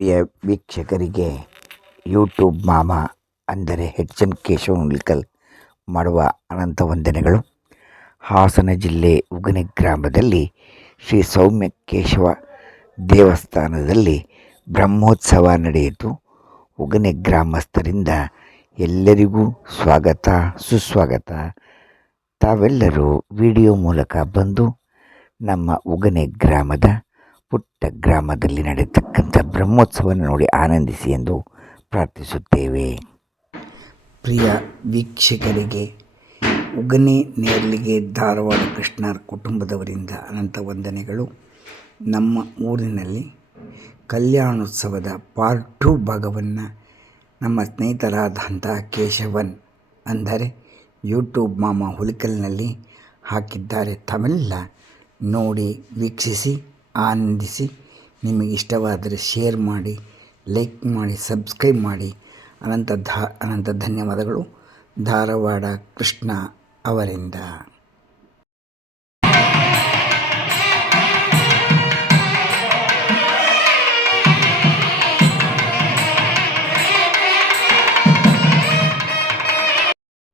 ಪ್ರಿಯ ವೀಕ್ಷಕರಿಗೆ ಯೂಟ್ಯೂಬ್ ಮಾಮ ಅಂದರೆ ಎನ್ ಕೇಶವ ಹುಲಿಕಲ್ ಮಾಡುವ ಅನಂತ ವಂದನೆಗಳು. ಹಾಸನ ಜಿಲ್ಲೆ ಉಗನೆ ಗ್ರಾಮದಲ್ಲಿ ಶ್ರೀ ಸೌಮ್ಯ ಕೇಶವ ದೇವಸ್ಥಾನದಲ್ಲಿ ಬ್ರಹ್ಮೋತ್ಸವ ನಡೆಯಿತು. ಉಗನೆ ಗ್ರಾಮಸ್ಥರಿಂದ ಎಲ್ಲರಿಗೂ ಸ್ವಾಗತ ಸುಸ್ವಾಗತ. ತಾವೆಲ್ಲರೂ ವಿಡಿಯೋ ಮೂಲಕ ಬಂದು ನಮ್ಮ ಉಗನೆ ಗ್ರಾಮದ ಪುಟ್ಟ ಗ್ರಾಮದಲ್ಲಿ ನಡೆಯತಕ್ಕಂಥ ಬ್ರಹ್ಮೋತ್ಸವವನ್ನು ನೋಡಿ ಆನಂದಿಸಿ ಎಂದು ಪ್ರಾರ್ಥಿಸುತ್ತೇವೆ. ಪ್ರಿಯ ವೀಕ್ಷಕರಿಗೆ ಉಗನೆ ನೇರ್ಲಿಗೆ ಧಾರವಾಡ ಕೃಷ್ಣಾರ್ ಕುಟುಂಬದವರಿಂದ ಅನಂತ ವಂದನೆಗಳು. ನಮ್ಮ ಊರಿನಲ್ಲಿ ಕಲ್ಯಾಣೋತ್ಸವದ ಪಾರ್ಟ್ 2 ಭಾಗವನ್ನು ನಮ್ಮ ಸ್ನೇಹಿತರಾದಂಥ ಕೇಶವನ್ ಅಂದರೆ ಯೂಟ್ಯೂಬ್ ಮಾಮ ಹುಲಿಕಲ್ನಲ್ಲಿ ಹಾಕಿದ್ದಾರೆ. ತಾವೆಲ್ಲ ನೋಡಿ ವೀಕ್ಷಿಸಿ ಆನಂದಿಸಿ. ನಿಮಗೆ ಇಷ್ಟವಾದರೆ ಶೇರ್ ಮಾಡಿ, ಲೈಕ್ ಮಾಡಿ, ಸಬ್ಸ್ಕ್ರೈಬ್ ಮಾಡಿ. ಅನಂತ ಧನ್ಯವಾದಗಳು. ಧಾರವಾಡ ಕೃಷ್ಣ ಅವರಿಂದ.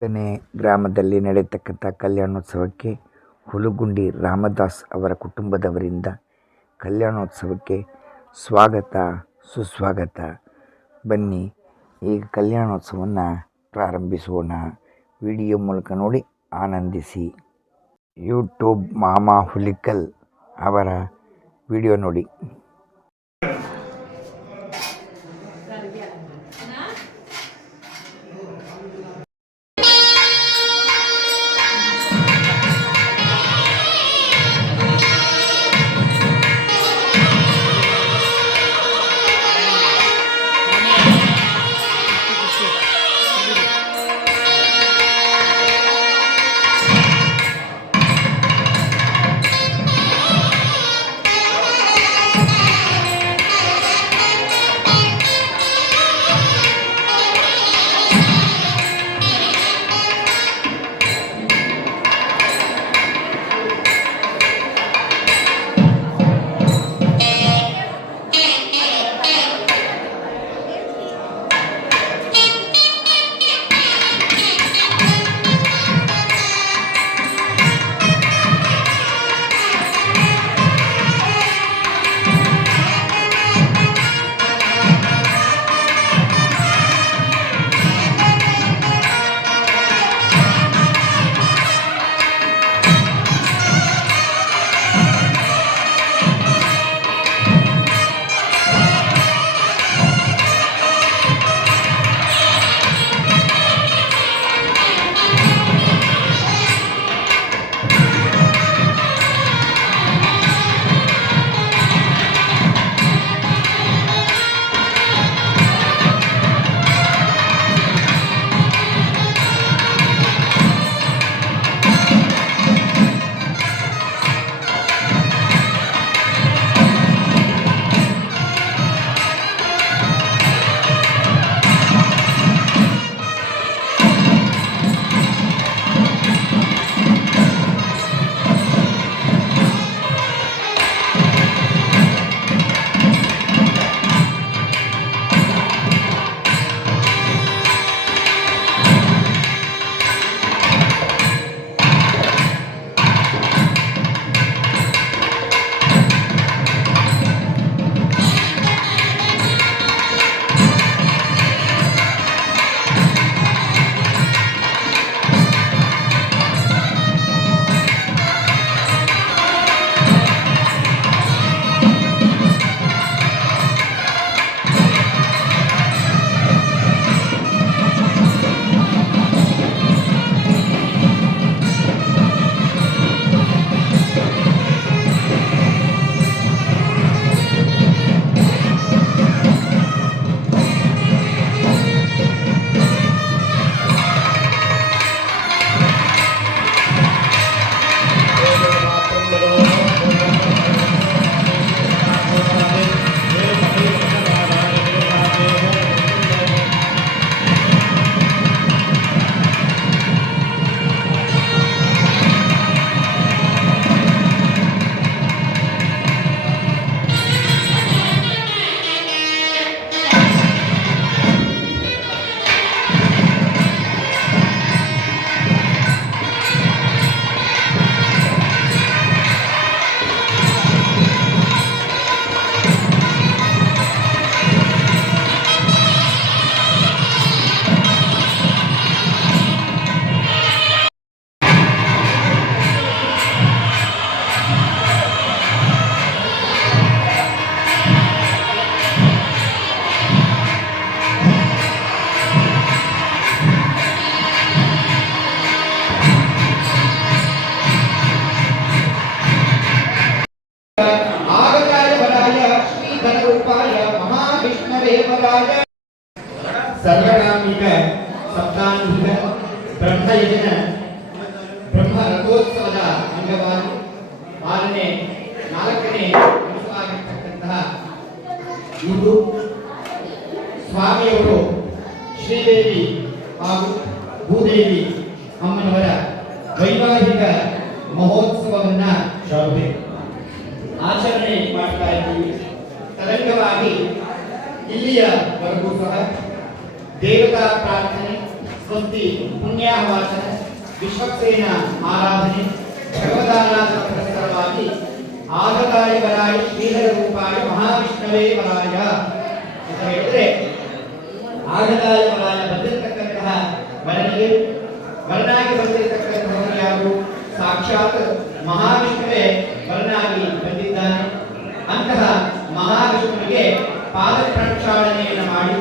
ಉಗನೆ ಗ್ರಾಮದಲ್ಲಿ ನಡೆಯತಕ್ಕಂಥ ಕಲ್ಯಾಣೋತ್ಸವಕ್ಕೆ ಹುಲಗುಂಡಿ ರಾಮದಾಸ್ ಅವರ ಕುಟುಂಬದವರಿಂದ ಕಲ್ಯಾಣೋತ್ಸವಕ್ಕೆ ಸ್ವಾಗತ ಸುಸ್ವಾಗತ. ಬನ್ನಿ ಈಗ ಕಲ್ಯಾಣೋತ್ಸವವನ್ನು ಪ್ರಾರಂಭಿಸೋಣ. ವಿಡಿಯೋ ಮೂಲಕ ನೋಡಿ ಆನಂದಿಸಿ. ಯೂಟ್ಯೂಬ್ ಮಾಮ ಹುಲಿಕಲ್ ಅವರ ವಿಡಿಯೋ ನೋಡಿ. ಸರ್ವಕಾಮಿಕ ಸಪ್ತಾಂಗಿಕ ಬ್ರಹ್ಮಯಜ್ಞ ಬ್ರಹ್ಮ ರಥೋತ್ಸವದ ಅಂಗವಾಗಿ 4ನೇ ದಿವಸವಾಗಿರ್ತಕ್ಕಂತಹ ಇಂದು ಸ್ವಾಮಿಯವರು ಶ್ರೀದೇವಿ ಹಾಗೂ ಭೂದೇವಿ ಅಮ್ಮನವರ ವೈವಾಹಿಕ ಮಹೋತ್ಸವವನ್ನ ಆಚರಣೆ ಮಾಡ್ತಾ ಇದ್ದೀವಿ. ತದಂಗವಾಗಿ ಇಲ್ಲಿಯವರೆಗೂ ಸಹ ದೇವತಾ ಪ್ರಾರ್ಥನೆ, ಸ್ವಸ್ತಿ ಪುಣ್ಯಾಹವಾಚನ, ವಿಶ್ವಕ್ಸೇನ ಆರಾಧನೆ, ಭಗವದಾರಾಧನ ಪುರಸ್ಕಾರವಾಗಿ ಆಗತಾಯ ವರಾಯ ಶ್ರೀಧರ ರೂಪಾಯ ಮಹಾವಿಷ್ಣವೇ ವರಾಯ ಅಂತ ಹೇಳಿದ್ರೆ, ಆಗತಾಯ ವರಾಯ ಬಂದಿರತಕ್ಕಂತಹ ವರನಿಗೆ ವರನಾಗಿ ಬಂದಿರತಕ್ಕಂತಹ ಯಾರು? ಸಾಕ್ಷಾತ್ ಮಹಾವಿಷ್ಣುವೇ ವರನಾಗಿ ಬಂದಿದ್ದಾನೆ. ಅಂತಹ ಮಹಾವಿಷ್ಣುವಿಗೆ ಪಾದ ಪ್ರಕ್ಷಾಳನೆಯನ್ನು ಮಾಡಿ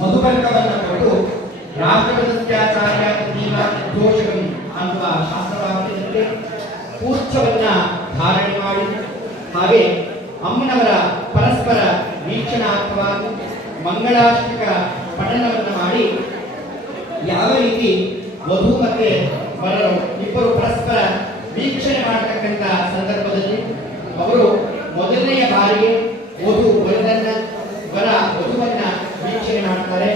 ಮಧುಬರ್ಕವನ್ನು ಕೊಟ್ಟು ರಾಷ್ಟ್ರಪತ್ಯಾಚಾರ್ಯ ದೋಷಗಳು ಅನ್ನುವ ಶಾಸ್ತ್ರವಾಕ್ಯದಂತೆ ಪೂಜ್ಯವನ್ನ ಧಾರಣೆ ಮಾಡಿ, ಹಾಗೆ ಅಮ್ಮನವರ ಪರಸ್ಪರ ವೀಕ್ಷಣಾರ್ಥವಾಗಿ ಮಂಗಳಾಷ್ಟಕ ಪಠಣವನ್ನು ಮಾಡಿ, ಯಾವ ರೀತಿ ವಧು ಮತ್ತೆ ವರರು ಇಬ್ಬರು ಪರಸ್ಪರ ವೀಕ್ಷಣೆ ಮಾಡತಕ್ಕಂಥ ಸಂದರ್ಭದಲ್ಲಿ ಅವರು ಮೊದಲನೆಯ ಬಾರಿಗೆ ವರದನ್ನ ವರ ವಧುವನ್ನ ವೀಕ್ಷಣೆ ಮಾಡ್ತಾರೆ.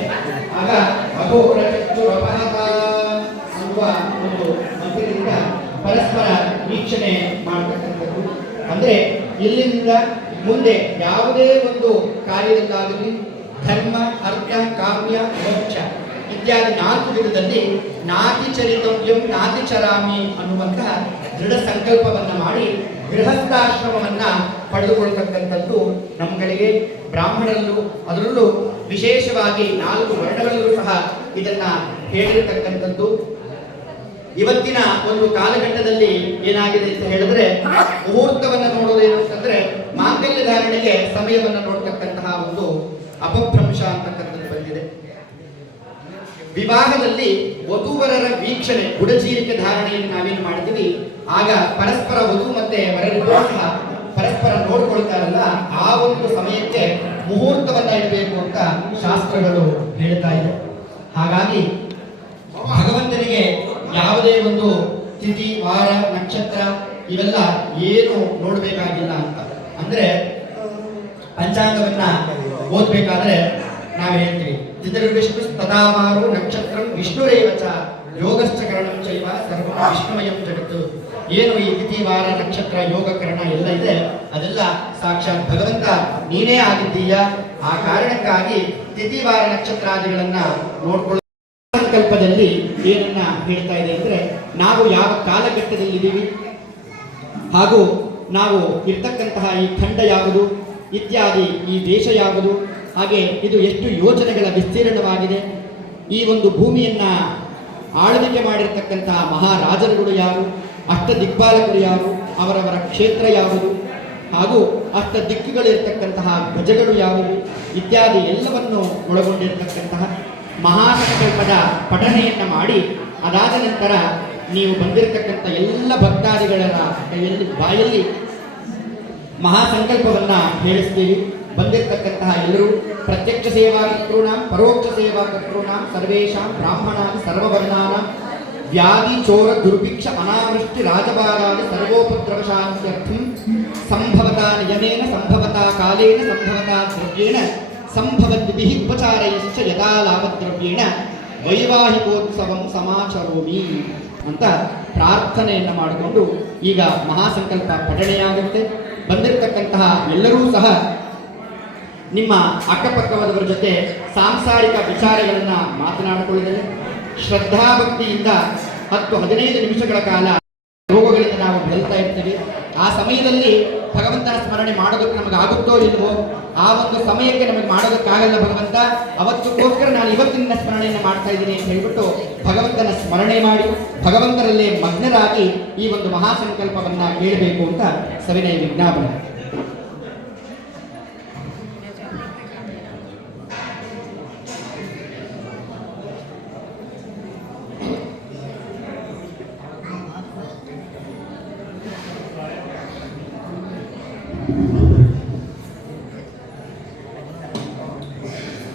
ಆಗ ಅನ್ನುವ ಒಂದು ಮಂತ್ರದಿಂದ ಪರಸ್ಪರ ವೀಕ್ಷಣೆ ಮಾಡತಕ್ಕಂಥದ್ದು. ಅಂದ್ರೆ ಇಲ್ಲಿಂದ ಮುಂದೆ ಯಾವುದೇ ಒಂದು ಕಾರ್ಯದಲ್ಲಾಗಲಿ ಧರ್ಮ, ಅರ್ಥ, ಕಾಮ್ಯ, ಮೋಕ್ಷ ಇತ್ಯಾದಿ 4 ವಿಧದಲ್ಲಿ ನಾತಿ ಚರಿತವ್ಯಂ ನಾತಿ ಚರಾಮಿ ಅನ್ನುವಂತಹ ದೃಢ ಸಂಕಲ್ಪವನ್ನ ಮಾಡಿ ಗೃಹಸ್ಥಾಶ್ರಮವನ್ನ ಪಡೆದುಕೊಳ್ಳತಕ್ಕಂಥದ್ದು ನಮ್ಮಗಳಿಗೆ ಬ್ರಾಹ್ಮಣರಲ್ಲೂ, ಅದರಲ್ಲೂ ವಿಶೇಷವಾಗಿ 4 ವರ್ಣಗಳಲ್ಲೂ ಸಹ ಇದನ್ನ ಹೇಳಿರತಕ್ಕಂಥದ್ದು. ಇವತ್ತಿನ ಒಂದು ಕಾಲಘಟ್ಟದಲ್ಲಿ ಏನಾಗಿದೆ ಅಂತ ಹೇಳಿದ್ರೆ, ಮುಹೂರ್ತವನ್ನ ನೋಡೋದೇನು ಅಂತಂದ್ರೆ ಮಾಂಗಲ್ಯ ಧಾರಣೆಗೆ ಸಮಯವನ್ನ ನೋಡ್ತಕ್ಕಂತಹ ಒಂದು ಅಪಭ್ರಂಶ ಅಂತಕ್ಕಂಥದ್ದು ಬಂದಿದೆ. ವಿವಾಹದಲ್ಲಿ ವಧುವರರ ವೀಕ್ಷಣೆ, ಗುಡಚೀರಿಕೆ ಧಾರಣೆಯನ್ನು ನಾವೇನು ಮಾಡ್ತೀವಿ, ಆಗ ಪರಸ್ಪರ ವಧು ಮತ್ತೆ ವರರಿಗೂ ಸಹ ಪರಸ್ಪರ ನೋಡ್ಕೊಳ್ತಾರಲ್ಲ, ಆ ಒಂದು ಸಮಯಕ್ಕೆ ಮುಹೂರ್ತವನ್ನ ಇಡಬೇಕು ಅಂತ ಶಾಸ್ತ್ರಗಳು ಹೇಳ್ತಾ ಇದೆ. ಹಾಗಾಗಿ ಭಗವಂತನಿಗೆ ಯಾವುದೇ ಒಂದು ತಿಥಿ, ವಾರ, ನಕ್ಷತ್ರ ಇವೆಲ್ಲ ಏನು ನೋಡ್ಬೇಕಾಗಿಲ್ಲ ಅಂತ. ಅಂದ್ರೆ ಪಂಚಾಂಗವನ್ನ ಓದ್ಬೇಕಾದ್ರೆ ನಾವು ಹೇಳ್ತೀವಿ, ವಿಷ್ಣು ತದಾವಾರು ನಕ್ಷತ್ರಂ ವಿಷ್ಣುರೇವಚ ಯೋಗಶ್ಚ ಕರಣಂ ಚೈವ ಸರ್ವ ವಿಷ್ಣುಮಯಂ ಜಗತ್ತು. ಏನು ಈ ತಿಥಿ, ವಾರ, ನಕ್ಷತ್ರ, ಯೋಗ, ಕರಣ ಎಲ್ಲ ಇದೆ, ಅದೆಲ್ಲ ಸಾಕ್ಷಾತ್ ಭಗವಂತ ನೀನೇ ಆಗಿದ್ದೀಯ. ಆ ಕಾರಣಕ್ಕಾಗಿ ತಿಥಿ, ವಾರ, ನಕ್ಷತ್ರಾದಿಗಳನ್ನ ನೋಡ್ಕೊಳ್ಳೋ ಸಂಕಲ್ಪದಲ್ಲಿ ಏನನ್ನ ಹೇಳ್ತಾ ಇದೆ ಅಂದ್ರೆ, ನಾವು ಯಾವ ಕಾಲಘಟ್ಟದಲ್ಲಿ ಇದ್ದೀವಿ, ಹಾಗೂ ನಾವು ಇರ್ತಕ್ಕಂತಹ ಈ ಖಂಡ ಯಾವುದು ಇತ್ಯಾದಿ, ಈ ದೇಶ ಯಾವುದು, ಹಾಗೆ ಇದು ಎಷ್ಟು ಯೋಜನೆಗಳ ವಿಸ್ತೀರ್ಣವಾಗಿದೆ, ಈ ಒಂದು ಭೂಮಿಯನ್ನ ಆಳ್ವಿಕೆ ಮಾಡಿರ್ತಕ್ಕಂತಹ ಮಹಾರಾಜರುಗಳು ಯಾರು, ಅಷ್ಟ ದಿಕ್ಪಾಲಕರು ಯಾರು, ಅವರವರ ಕ್ಷೇತ್ರ ಯಾವುದು, ಹಾಗೂ ಅಷ್ಟ ದಿಕ್ಕುಗಳಿರ್ತಕ್ಕಂತಹ ಗಜಗಳು ಯಾವುವು ಇತ್ಯಾದಿ ಎಲ್ಲವನ್ನು ಒಳಗೊಂಡಿರತಕ್ಕಂತಹ ಮಹಾಸಂಕಲ್ಪದ ಪಠಣೆಯನ್ನು ಮಾಡಿ, ಅದಾದ ನಂತರ ನೀವು ಬಂದಿರತಕ್ಕಂಥ ಎಲ್ಲ ಭಕ್ತಾದಿಗಳ ಕೈಯಲ್ಲಿ ಬಾಯಲ್ಲಿ ಮಹಾಸಂಕಲ್ಪವನ್ನ ಹೇಳಿಸ್ತೀವಿ. ಬಂದಿರತಕ್ಕಂತಹ ಎಲ್ಲರೂ ಪ್ರತ್ಯಕ್ಷ ಸೇವಾಕರ್ತॄಣಾಂ ಪರೋಕ್ಷ ಸೇವಾಕರ್ತॄಣಾಂ ಸರ್ವೇಷಾಂ ಬ್ರಾಹ್ಮಣಾದಿ ಸರ್ವವರ್ಣಾನಾಂ ವ್ಯಾಧಿ ಚೋರ ದುರ್ಭಿಕ್ಷ ಅನಾವೃಷ್ಟಿ ರಾಜಭಾರಾದಿ ಸರ್ವೋಪದ್ರವ ಶಾಂತ್ಯರ್ಥಂ ಸಂಭವತಾ ನಿಯಮೇನ ಸಂಭವತಾ ಕಾಲೇನ ಸಂಭವತಾ ದ್ರವ್ಯೇಣ ಸಂಭವದ್ಭಿಃ ಉಪಚಾರೈಶ್ಚ ಯದಾ ಲಾಭದ್ರವ್ಯೇಣ ವೈವಾಹಿಕೋತ್ಸವಂ ಸಮಾಚರೋಮಿ ಅಂತ ಪ್ರಾರ್ಥನೆಯನ್ನು ಮಾಡಿಕೊಂಡು ಈಗ ಮಹಾಸಂಕಲ್ಪ ಪಠಣೆಯಾಗುತ್ತೆ. ಬಂದಿರತಕ್ಕಂತಹ ಎಲ್ಲರೂ ಸಹ ನಿಮ್ಮ ಅಕ್ಕಪಕ್ಕದವರ ಜೊತೆ ಸಾಂಸಾರಿಕ ವಿಚಾರಗಳನ್ನು ಮಾತನಾಡಿಕೊಳ್ಳಿದರೆ ಶ್ರದ್ಧಾಭಕ್ತಿಯಿಂದ 10-15 ನಿಮಿಷಗಳ ಕಾಲ ರೋಗಗಳಿಂದ ನಾವು ಬೆಳೀತಾ ಇರ್ತೀವಿ. ಆ ಸಮಯದಲ್ಲಿ ಭಗವಂತನ ಸ್ಮರಣೆ ಮಾಡೋದಕ್ಕೆ ನಮಗೆ ಆಗುತ್ತೋ ಇಲ್ವೋ, ಆ ಒಂದು ಸಮಯಕ್ಕೆ ನಮಗೆ ಮಾಡೋದಕ್ಕಾಗಲ್ಲ ಭಗವಂತ, ಅವತ್ತಕ್ಕೋಸ್ಕರ ನಾನು ಇವತ್ತಿನ ಸ್ಮರಣೆಯನ್ನು ಮಾಡ್ತಾ ಇದ್ದೀನಿ ಅಂತ ಹೇಳ್ಬಿಟ್ಟು ಭಗವಂತನ ಸ್ಮರಣೆ ಮಾಡಿ ಭಗವಂತರಲ್ಲೇ ಮಗ್ನರಾಗಿ ಈ ಒಂದು ಮಹಾಸಂಕಲ್ಪವನ್ನ ಕೇಳಬೇಕು ಅಂತ ಸವಿನಯ ವಿಜ್ಞಾಪನೆ.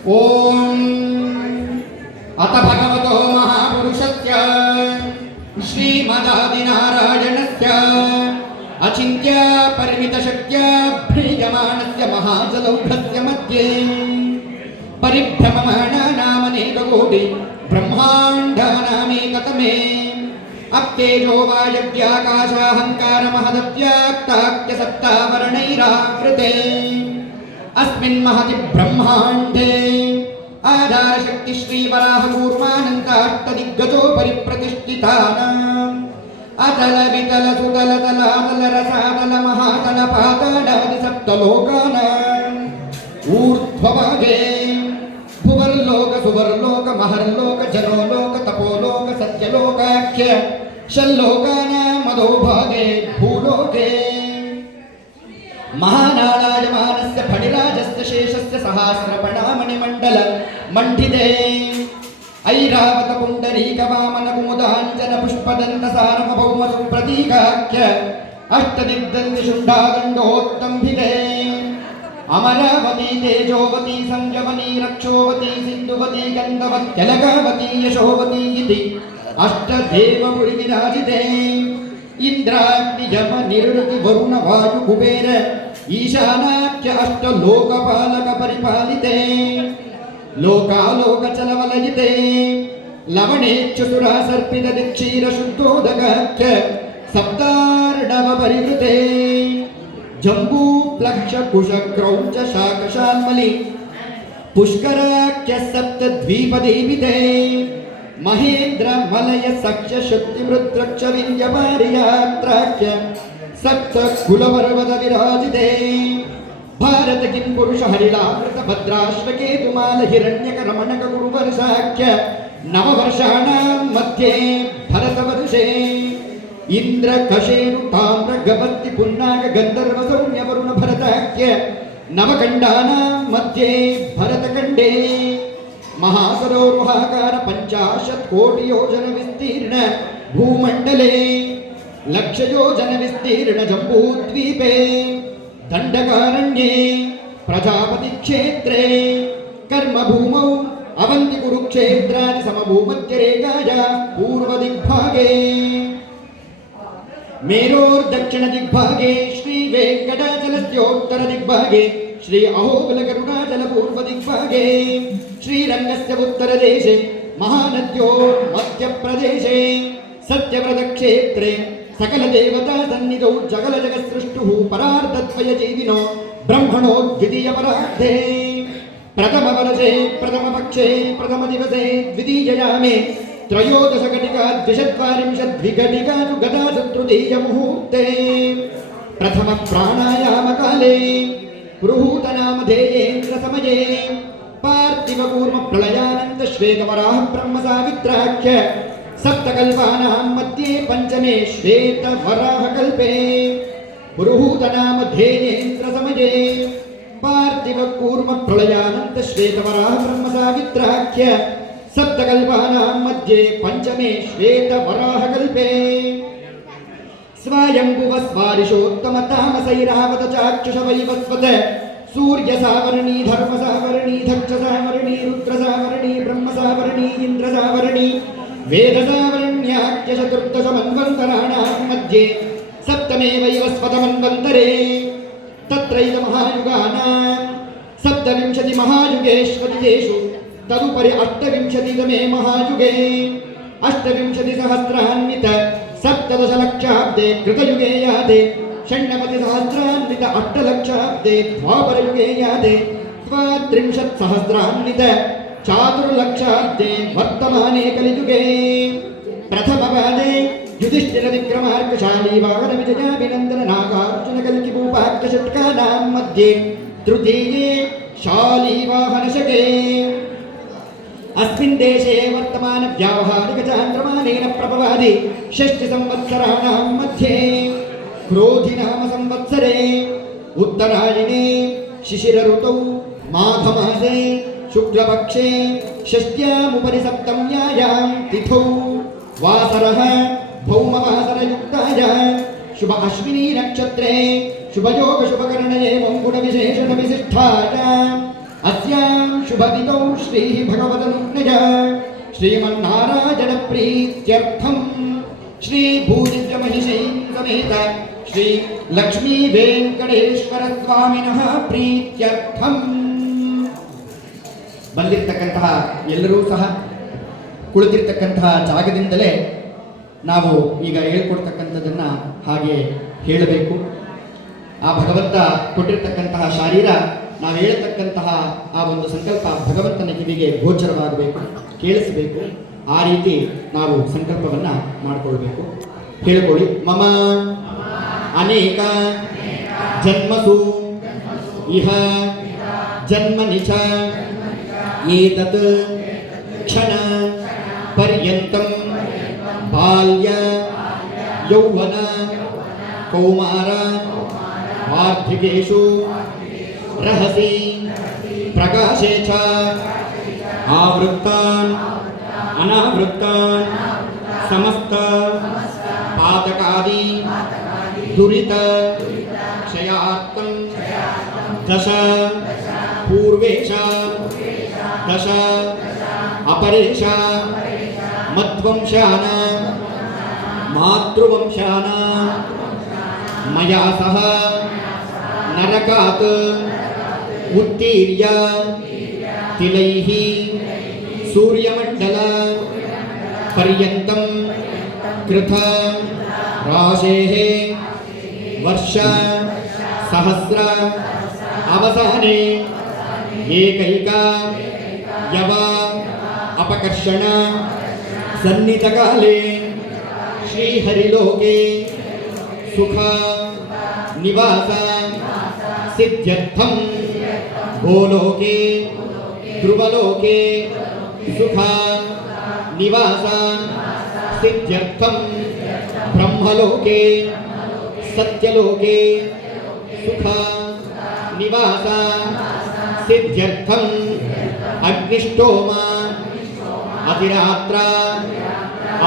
ಓಂ ಅತ ಭಗವತೋ ಮಹಾಪುರುಷಸ್ಯ ಶ್ರೀಮದಾದಿನಾರಾಯಣಸ್ಯ ಅಚಿಂತ್ಯ ಪರಿಮಿತ ಶಕ್ತ್ಯ ಭ್ರೀಯಮಾಣಸ್ಯ ಮಹಾಜಲೌಘಸ್ಯ ಮಧ್ಯೆ ಪರಿಭ್ರಮಮಾಣಾನಾಮನೇಕಕೋಟಿ ಬ್ರಹ್ಮಾಂಡಾನಾಮೇಕತಮೇ ಅಪ್ತೇಜೋ ವಾಯವ್ಯಾಕಾಶಾಹಂಕಾರ ಮಹದವ್ಯಾಕ್ತಾಕ್ಯ ಸಪ್ತಾವರಣೈರಾವೃತೆ अस्मिन् महति ब्रह्माण्डे आधारशक्ति श्रीवराह कूर्मानन्ताष्टदिग्गजो परिप्रतिष्ठितानाम् अतल वितल सुतल तलातल रसातल महातल पातालादि सप्तलोकानाम् ऊर्ध्वभागे भुवर्लोक सुवर्लोक महर्लोक जनोलोक तपोलोक सत्यलोकाख्य षल्लोकानाम् अधोभागे भूलोके महानारायमानस्य फणिराजस्य शेषस्य सहस्रपणामणिमण्डल मण्डिते ऐरावत पुण्डरीक वामन कुमुदाञ्जन पुष्पदन्त सार्वभौम सुप्रतीकाख्य अष्टदिग्दन्ति शुण्डादण्डोत्तम्भिते अमरावती तेजोवती संयमनी रक्षोवती सिन्धुवती गन्धवत्यलकावती यशोवती इति अष्टदेवपुरि विराजिते इंद्राग्नि यम निरुति वरुण वायु कुबेर ईशानाख्य अष्टलोकपालक परिपालिते लोकालोक चलवलयिते लवणेच्छुसुरा सर्पित दिक्षीर शुद्धोदकाख्य सप्तार्णव परिवृते जम्बू प्लक्ष कुश क्रौञ्च शाकशान्मलि पुष्कराख्य सप्तद्वीपदेविते महेन्द्र मलय सक्ष शक्ति मृत्रक्ष विंध्यपारियात्राख्य सप्त कुलवर्वद विराजिते भारत किं पुरुष हरिलावृत भद्राश्वकेतुमाल हिरण्यक रमणक गुरुवर्षाख्य नववर्षाणां मध्ये भरतवर्षे इंद्र कशेनु ताम्र गवत्ति पुन्नाग गंधर्व सौम्य वरुण भरताख्य नवकण्डानां मध्ये भरतकण्डे महासरोरुहाकार 50 कोटि योजन विस्तीर्ण भूमंडले लक्ष योजन विस्तीर्ण जम्बूद्वीपे दंडकारण्ये प्रजापति क्षेत्रे कर्मभूमौ अवंति कुरुक्षेत्राणि समभूमध्यरेखाया पूर्वदिग्भागे मेरोर्दक्षिणदिग्भागे श्रीवेङ्कटाचलस्योत्तरदिग्भागे श्री अहोबलगरुडाचल पूर्वदिग्भागे श्रीरङ्गस्य उत्तरदेशे महानद्योर्मध्यप्रदेशे सत्यव्रतक्षेत्रे सकलदेवता सन्निधौ जगलजगत्सृष्टुः परार्धद्वयजीविनो ब्रह्मणो द्वितीयपरार्धे प्रथमवर्षे प्रथमपक्षे प्रथमदिवसे द्वितीययामे त्रयोदशघटिका द्विचत्वारिंशद्विघटिकासु गतासु तृतीयमुहूर्ते प्रथमप्राणायामकाले पुरुहूतनामधेयेन्द्रसमये पार्थिवकूर्मप्रलयानन्द श्वेतवराह ब्रह्मसावित्राख्य सप्तकल्पानां मध्ये पञ्चमे श्वेतवराहकल्पे पुरुहूतनामधेयेन्द्रसमये पार्थिवकूर्मप्रलयानन्द श्वेतवराह ब्रह्मसावित्राख्य सप्तकल्पानां मध्ये पञ्चमे श्वेतवराहकल्पे स्वायम्भुवस्वारिशोत्तमतामसैरावत चाक्षुषवैवस्वत सूर्यसावरणी धर्मसावरणी दक्षसावरणी रुद्रसावरणी ब्रह्मसावरणी इन्द्रसावरणी वेदसावरण्याख्य चतुर्दशमन्वन्तराणां मध्ये सप्तमे वैवस्वतमन्वन्तरे तत्रैतमहायुगानां सप्तविंशतिमहायुगेष्वतिषु तदुपरि अष्टविंशतितमे महायुगे अष्टविंशतिसहस्रान्वित सप्तदशलक्षाब्दे कृतयुगे यादे षण्णवतिसहस्रान्वित अष्टलक्षाब्दे द्वापरयुगे यादे द्वात्रिंशत्सहस्रान्वित चातुर्लक्षाब्दे वर्तमाने कलियुगे प्रथमपादे युधिष्ठिर विक्रमार्कशाली वाहन विजयाभिनन्दन नागार्जुन कल्किभूपाख्य षट्कानां मध्ये तृतीये शालीवाहनशके अस्मिन् देशे वर्तमान व्यावहारिक चान्द्रमानेन प्रभवादि षष्टि संवत्सराणां मध्ये क्रोधि नाम संवत्सरे उत्तरायणे शिशिर ऋतौ माघमासे शुक्लपक्षे षष्ट्यामुपरि सप्तम्यायां तिथौ वासरः भौमवासरयुक्तायां शुभ अश्विनी नक्षत्रे शुभयोग शुभकरण एवं गुणविशेषण विशिष्टायाम् अस्यां शुभ शुभदितौ श्री भगवदनुज्ञया श्रीमन्नारायण प्रीत्यर्थं श्री भूदिव्यमहिषीं समेत श्री लक्ष्मी ವೆಂಕಟೇಶ್ವರ ಸ್ವಾಮಿನಃ ಪ್ರೀತ್ಯರ್ಥಂ. ಬಂದಿರತಕ್ಕಂತಹ ಎಲ್ಲರೂ ಸಹ ಕುಳಿತಿರ್ತಕ್ಕಂತಹ ಜಾಗದಿಂದಲೇ ನಾವು ಈಗ ಹೇಳ್ಕೊಡ್ತಕ್ಕಂಥದ್ದನ್ನು ಹಾಗೆ ಹೇಳಬೇಕು. ಆ ಭಗವಂತ ಕೊಟ್ಟಿರ್ತಕ್ಕಂತಹ ಶಾರೀರ ನಾವು ಹೇಳ್ತಕ್ಕಂತಹ ಆ ಒಂದು ಸಂಕಲ್ಪ ಭಗವಂತನ ಕಿವಿಗೆ ಗೋಚರವಾಗಬೇಕು, ಕೇಳಿಸಬೇಕು. ಆ ರೀತಿ ನಾವು ಸಂಕಲ್ಪವನ್ನು ಮಾಡಿಕೊಳ್ಬೇಕು. ಹೇಳಿಕೊಳ್ಳಿ. ಮಮ ಅನೇಕ ಜನ್ಮಸು ಇಹ ಜನ್ಮನಿ ಚ ಏತತ್ ಕ್ಷಣ ಪರ್ಯಂತಂ ಬಾಲ್ಯ ಯೌವನ ಕೌಮಾರ ವಾರ್ಧಿಕೇಷು ರಹಸಿ ಪ್ರಕಾಶೇ ಚ ಆವೃತ್ತಾನ್ ಅನಾವೃತ್ತಾನ್ ಸಮಸ್ತ ಪಾತಕಾದಿ ದುರಿತ ಕ್ಷಯಾರ್ಥಂ ದಶ ಪೂರ್ವೇಶ ದಶ ಅಪರೇಶ ಮಧ್ವಂಶಾನ ಮಾತೃವಂಶಾನ ಮಯಾ ಸಹ ನರಕಾತ್ ಉತ್ತೀರ್ಯ ತಿಲೈಃ ಸೂರ್ಯಮಂಡಲ ಪರ್ಯಂತಂ ಕೃತ ರಾಶೇಃ ವರ್ಷ ಸಹಸ್ರ ಅವಸಾನೆ ಏಕೈಕ ಯವ ಅಪಕರ್ಷಣ ಸನ್ನಿತಕಾಲೇ ಶ್ರೀಹರಿಲೋಕೆ ಸುಖ ನಿವಾಸ ಸಿದ್ಧ್ಯರ್ಥಂ ಗೋಲೋಕೆ ಧ್ರುವಲೋಕೆ ಸುಖ ನಿವಾಸ ಸಿದ್ಧ್ಯರ್ಥಂ ಬ್ರಹ್ಮಲೋಕೆ ಸತ್ಯಲೋಕೆ ಸುಖ ನಿವಾಸ ಸಿದ್ಧ್ಯರ್ಥಂ ಅಗ್ನಿಷ್ಠೋಮ ಅತಿರಾತ್ರ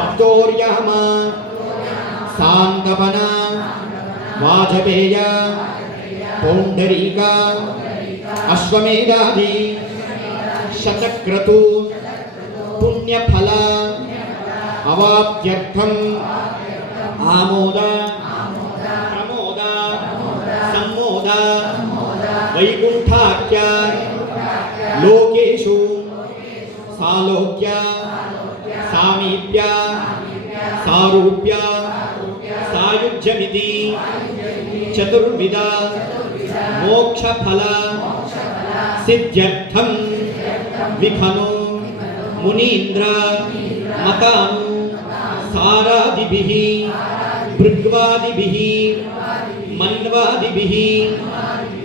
ಅಪ್ತೋರ್ಯಾಮ ಸಾಂತಪನ ವಾಜಪೇಯ ಪೌಂಡರೀಕ ಅಶ್ವಮೇಧಾದಿ ಶತಕ್ರತು ಪುಣ್ಯಫಲ ಅವಾಪ್ತ್ಯರ್ಥಂ ಆಮೋದ ಪ್ರಮೋದ ಸಂಮೋದ ವೈಕುಂಠಾಖ್ಯ ಲೋಕೇಶು ಸಾಲೋಕ್ಯ ಸಾಮೀಪ್ಯ ಸಾರೂಪ್ಯ ಸಾಯುಜ್ಯಮಿತಿ ಚತುರ್ವಿಧ ಮೋಕ್ಷ ಫಲ ಸಿದ್ಧ್ಯರ್ಥಂ ವಿಖನು ಮುನೀಂದ್ರ ಮತಾನು ಸಾರಾದಿಭಿಃ ಭೃಗ್ವಾದಿಭಿಃ ಮನ್ವಾದಿಭಿಃ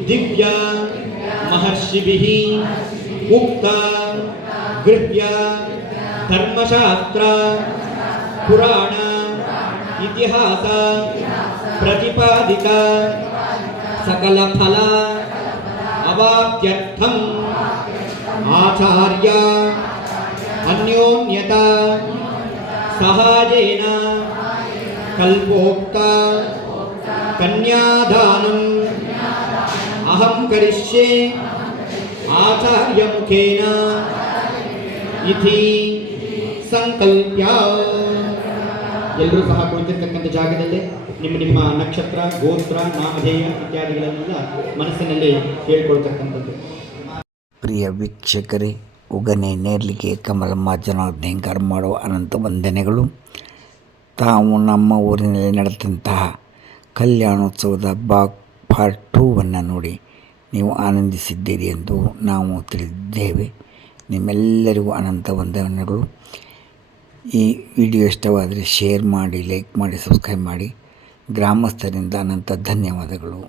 ದಿವ್ಯ ಮಹರ್ಷಿಭಿಃ ಉಕ್ತ ಗೃಹ್ಯ ಧರ್ಮಶಾಸ್ತ್ರ ಪುರಾಣ ಇತಿಹಾಸ ಪ್ರತಿಪಾದಿತ ಸಕಲ ಫಲ ಅವಾಪ್ತ್ಯರ್ಥಂ ಆಚಾರ್ಯ ಅನ್ಯೋನ್ಯತ ಸಹಾಯೇನ ಕಲ್ಪೋಕ್ತ ಕನ್ಯಾದಾನಂ ಅಹಂ ಕರಿಷ್ಯೆ ಆಚಾರ್ಯ ಮುಖೇನ ಇತಿ ಸಂಕಲ್ಪ್ಯ. ಎಲ್ಲರೂ ಸಹ ಕುಳಿತಿರ್ತಕ್ಕಂಥ ಜಾಗದಲ್ಲೇ ನಿಮ್ಮ ನಕ್ಷತ್ರ, ಗೋತ್ರ, ನಾಮಧೇಯ ಇತ್ಯಾದಿಗಳನ್ನೆಲ್ಲ ಮನಸ್ಸಿನಲ್ಲಿ ಹೇಳ್ಕೊಳ್ತಕ್ಕಂಥದ್ದು. ಪ್ರಿಯ ವೀಕ್ಷಕರೇ, ಉಗನೆ ನೇರ್ಲಿಗೆ ಕಮಲಮ್ಮ ಜನಾರ್ದನೆಂಗಾರ್ ಮಾಡೋ ಅನಂತ ವಂದನೆಗಳು. ತಾವು ನಮ್ಮ ಊರಿನಲ್ಲಿ ನಡೆದಂತಹ ಕಲ್ಯಾಣೋತ್ಸವದ ಪಾರ್ಟ್ 2 ನೋಡಿ ನೀವು ಆನಂದಿಸಿದ್ದೀರಿ ಎಂದು ನಾವು ತಿಳಿದಿದ್ದೇವೆ. ನಿಮ್ಮೆಲ್ಲರಿಗೂ ಅನಂತ ವಂದನೆಗಳು. ಈ ವಿಡಿಯೋ ಇಷ್ಟವಾದರೆ ಶೇರ್ ಮಾಡಿ, ಲೈಕ್ ಮಾಡಿ, ಸಬ್ಸ್ಕ್ರೈಬ್ ಮಾಡಿ. ಗ್ರಾಮಸ್ಥರಿಂದ ಅನಂತ ಧನ್ಯವಾದಗಳು.